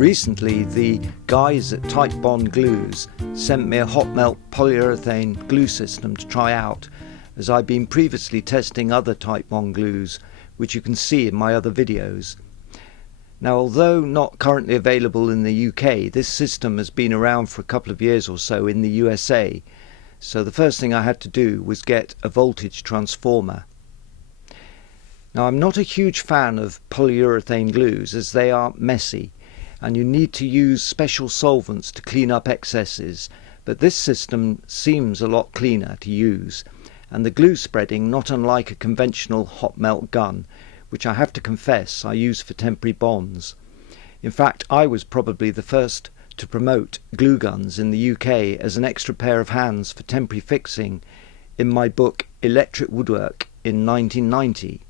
Recently, the guys at Titebond Glues sent me a hot melt polyurethane glue system to try out, as I've been previously testing other Titebond glues, which you can see in my other videos. Now, although not currently available in the UK, this system has been around for a couple of years or so in the USA, so the first thing I had to do was get a voltage transformer. Now, I'm not a huge fan of polyurethane glues as they are messy, and you need to use special solvents to clean up excesses, but this system seems a lot cleaner to use, and the glue spreading not unlike a conventional hot melt gun, which I have to confess I use for temporary bonds. In fact, I was probably the first to promote glue guns in the UK as an extra pair of hands for temporary fixing in my book Electric Woodwork in 1990.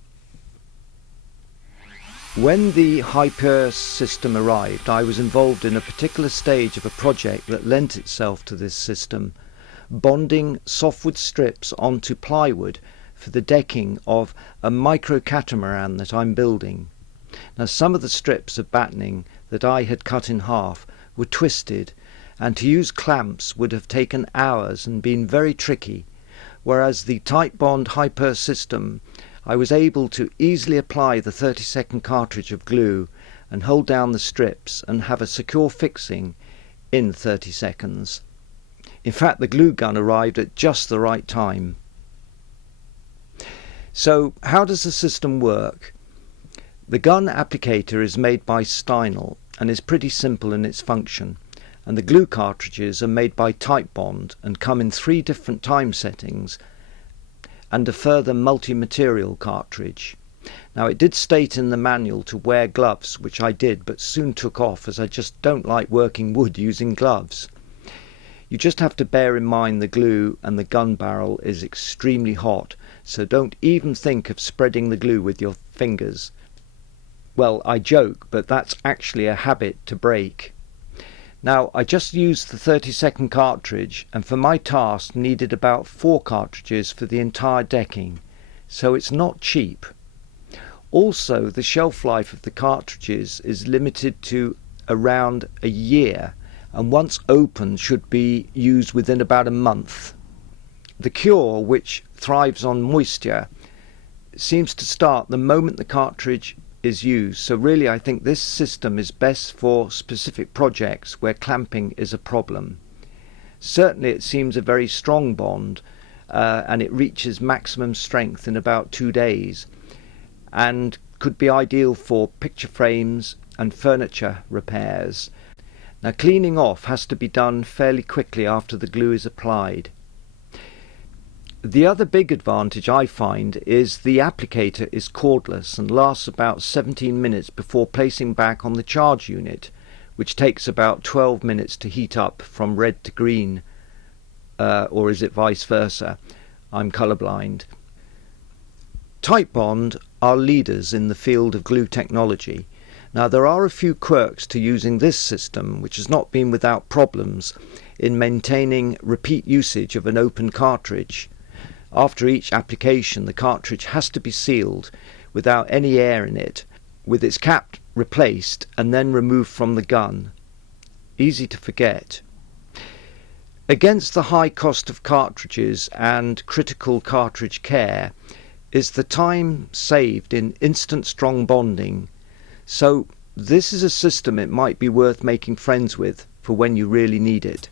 When the HiPUR system arrived, I was involved in a particular stage of a project that lent itself to this system, bonding softwood strips onto plywood for the decking of a micro catamaran that I'm building. Now, some of the strips of battening that I had cut in half were twisted, and to use clamps would have taken hours and been very tricky, whereas the Titebond HiPUR system, I was able to easily apply the 30-second cartridge of glue and hold down the strips and have a secure fixing in 30 seconds. In fact, the glue gun arrived at just the right time. So, how does the system work? The gun applicator is made by Steinel and is pretty simple in its function, and the glue cartridges are made by Titebond and come in 3 different time settings and a further multi-material cartridge. Now, it did state in the manual to wear gloves, which I did, but soon took off as I just don't like working wood using gloves. You just have to bear in mind the glue and the gun barrel is extremely hot, so don't even think of spreading the glue with your fingers. Well, I joke, but that's actually a habit to break. Now, I just used the 30-second cartridge, and for my task needed about 4 cartridges for the entire decking, so it's not cheap. Also, the shelf life of the cartridges is limited to around a year, and once opened should be used within about a month. The cure, which thrives on moisture, seems to start the moment the cartridge is used, so really I think this system is best for specific projects where clamping is a problem. Certainly it seems a very strong bond, and it reaches maximum strength in about 2 days, and could be ideal for picture frames and furniture repairs. Now, cleaning off has to be done fairly quickly after the glue is applied. The other big advantage I find is the applicator is cordless and lasts about 17 minutes before placing back on the charge unit, which takes about 12 minutes to heat up from red to green, or is it vice versa? I'm colourblind. Titebond are leaders in the field of glue technology. Now, there are a few quirks to using this system, which has not been without problems in maintaining repeat usage of an open cartridge. After each application, the cartridge has to be sealed without any air in it, with its cap replaced and then removed from the gun. Easy to forget. Against the high cost of cartridges and critical cartridge care is the time saved in instant strong bonding. So this is a system it might be worth making friends with for when you really need it.